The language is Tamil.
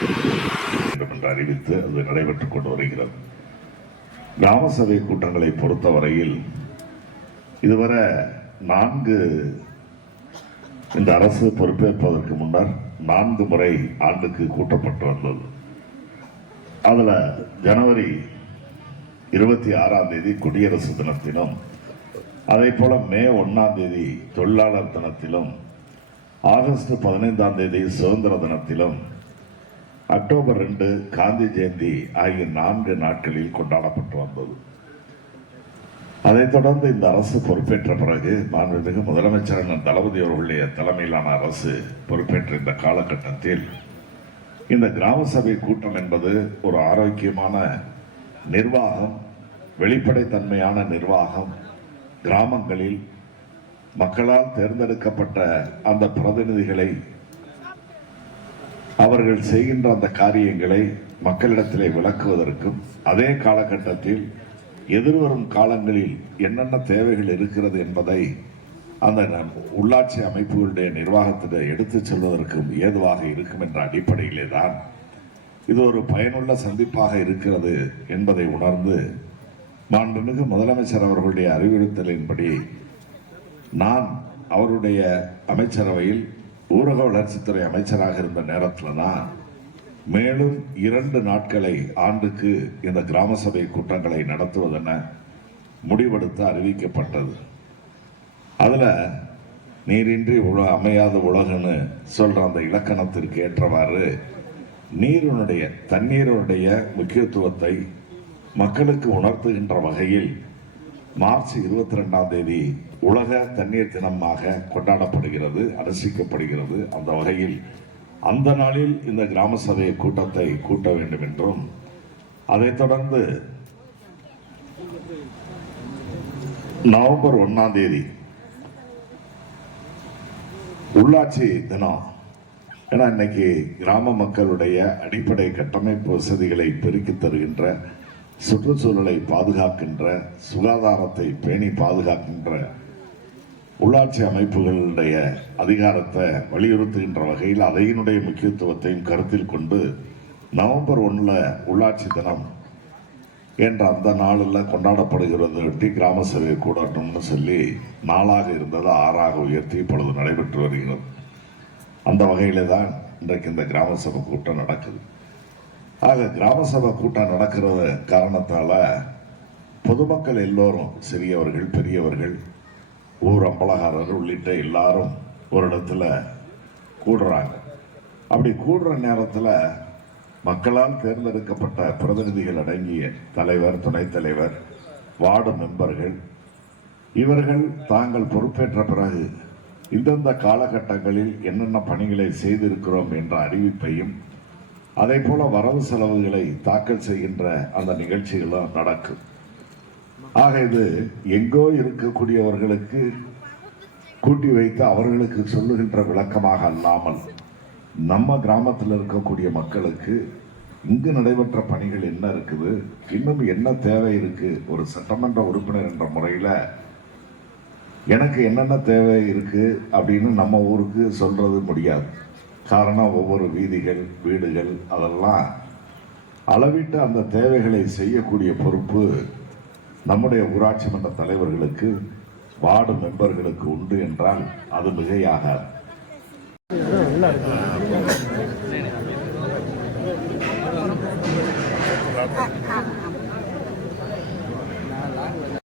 வேண்டும் என்று அறிவித்து அது நடைபெற்றுக் கொண்டு வருகிறது. கிராம சபை கூட்டங்களை பொறுத்தவரையில் இதுவரை நான்கு இந்த அரசு பொறுப்பேற்பதற்கு முன்னர் நான்கு முறை ஆண்டுக்கு கூட்டப்பட்டு வந்தது. அதில் ஜனவரி இருபத்தி ஆறாம் தேதி குடியரசு தினத்திலும் அதே போல மே ஒன்றாம் தேதி தொழிலாளர் தினத்திலும் ஆகஸ்ட் பதினைந்தாம் தேதி சுதந்திர தினத்திலும் அக்டோபர் ரெண்டு காந்தி ஜெயந்தி ஆகிய நான்கு நாட்களில் கொண்டாடப்பட்டு வந்தது. அதைத் தொடர்ந்து இந்த அரசு பொறுப்பேற்ற பிறகு மாண்புமிகு முதலமைச்சர் அண்ணன் தளபதி அவர்களுடைய தலைமையிலான அரசு பொறுப்பேற்ற இந்த காலகட்டத்தில் இந்த கிராம சபை கூட்டம் என்பது ஒரு ஆரோக்கியமான நிர்வாகம் வெளிப்படைத்தன்மையான நிர்வாகம். கிராமங்களில் மக்களால் தேர்ந்தெடுக்கப்பட்ட அந்த பிரதிநிதிகளை அவர்கள் செய்கின்ற அந்த காரியங்களை மக்களிடத்திலே விளக்குவதற்கும் அதே காலகட்டத்தில் எதிர்வரும் காலங்களில் என்னென்ன தேவைகள் இருக்கிறது என்பதை அந்த நம் உள்ளாட்சி அமைப்புகளுடைய நிர்வாகத்தில் எடுத்துச் செல்வதற்கும் ஏதுவாக இருக்கும் என்ற அடிப்படையிலே தான் இது ஒரு பயனுள்ள சந்திப்பாக இருக்கிறது என்பதை உணர்ந்து மாண்புமிகு முதலமைச்சர் அவர்களுடைய அறிவுறுத்தலின்படி நான் அவருடைய அமைச்சரவையில் ஊரக வளர்ச்சித்துறை அமைச்சராக இருந்த நேரத்தில் தான் மேலும் இரண்டு நாட்களை ஆண்டுக்கு இந்த கிராம சபை கூட்டங்களை நடத்துவதென முடிவெடுத்து அறிவிக்கப்பட்டது. அதில் நீரின்றி உல அமையாத உலகன்னு சொல்கிற அந்த இலக்கணத்திற்கு ஏற்றவாறு நீரினுடைய தண்ணீருடைய முக்கியத்துவத்தை மக்களுக்கு உணர்த்துகின்ற வகையில் மார்ச் இருபத்தி ரெண்டாம் தேதி உலக தண்ணீர் தினமாக கொண்டாடப்படுகிறது அனுசிக்கப்படுகிறது அந்த வகையில் அந்த நாளில் இந்த கிராம சபை கூட்டத்தை கூட்ட வேண்டும் என்றும் அதைத் தொடர்ந்து நவம்பர் ஒன்னாம் தேதி உள்ளாட்சி தினம். ஏன்னா இன்னைக்கு கிராம மக்களுடைய அடிப்படை கட்டமைப்பு வசதிகளை பெருக்கித் தருகின்ற சுற்றுச்சூழலை பாதுகாக்கின்ற சுகாதாரத்தை பேணி பாதுகாக்கின்ற உள்ளாட்சி அமைப்புகளுடைய அதிகாரத்தை வலியுறுத்துகின்ற வகையில் அதையினுடைய முக்கியத்துவத்தையும் கருத்தில் கொண்டு நவம்பர் ஒன்றில் உள்ளாட்சி தினம் என்ற அந்த நாளில் கொண்டாடப்படுகிறது. ஒட்டி கிராம சபை கூடட்டும்னு சொல்லி நாளாக இருந்தது ஆறாக உயர்த்தி இப்பொழுது நடைபெற்று வருகிறது. அந்த வகையிலே தான் இன்றைக்கு இந்த கிராம சபை கூட்டம் நடக்குது. ஆக கிராம சபை கூட்டம் நடக்கிறது காரணத்தால் பொதுமக்கள் எல்லோரும் சிறியவர்கள் பெரியவர்கள் ஊர் அம்பலகாரர் உள்ளிட்ட எல்லாரும் ஒரு இடத்துல கூடுறாங்க. அப்படி கூடுற நேரத்தில் மக்களால் தேர்ந்தெடுக்கப்பட்ட பிரதிநிதிகள் அடங்கிய தலைவர் துணைத் தலைவர் வார்டு மெம்பர்கள் இவர்கள் தாங்கள் பொறுப்பேற்ற பிறகு இந்தந்த காலகட்டங்களில் என்னென்ன பணிகளை செய்திருக்கிறோம் என்ற அறிவிப்பையும் அதே போல வரவு செலவுகளை தாக்கல் செய்கின்ற அந்த நிகழ்ச்சிகளும் நடக்கும். ஆக இது எங்கோ இருக்கக்கூடியவர்களுக்கு கூட்டி வைத்து அவர்களுக்கு சொல்லுகின்ற விளக்கமாக அல்லாமல் நம்ம கிராமத்தில் இருக்கக்கூடிய மக்களுக்கு இங்கு நடைபெற்ற பணிகள் என்ன இருக்குது? இன்னும் என்ன தேவை இருக்கு? ஒரு சட்டமன்ற உறுப்பினர் என்ற முறையில் எனக்கு என்னென்ன தேவை இருக்கு அப்படின்னு நம்ம ஊருக்கு சொல்றது முடியாது. காரணம் ஒவ்வொரு வீதிகள் வீடுகள் அதெல்லாம் அளவிட்டு அந்த தேவைகளை செய்யக்கூடிய பொறுப்பு நம்முடைய ஊராட்சி மன்ற தலைவர்களுக்கு வார்டு மெம்பர்களுக்கு உண்டு என்றால் அது மிகையாகாது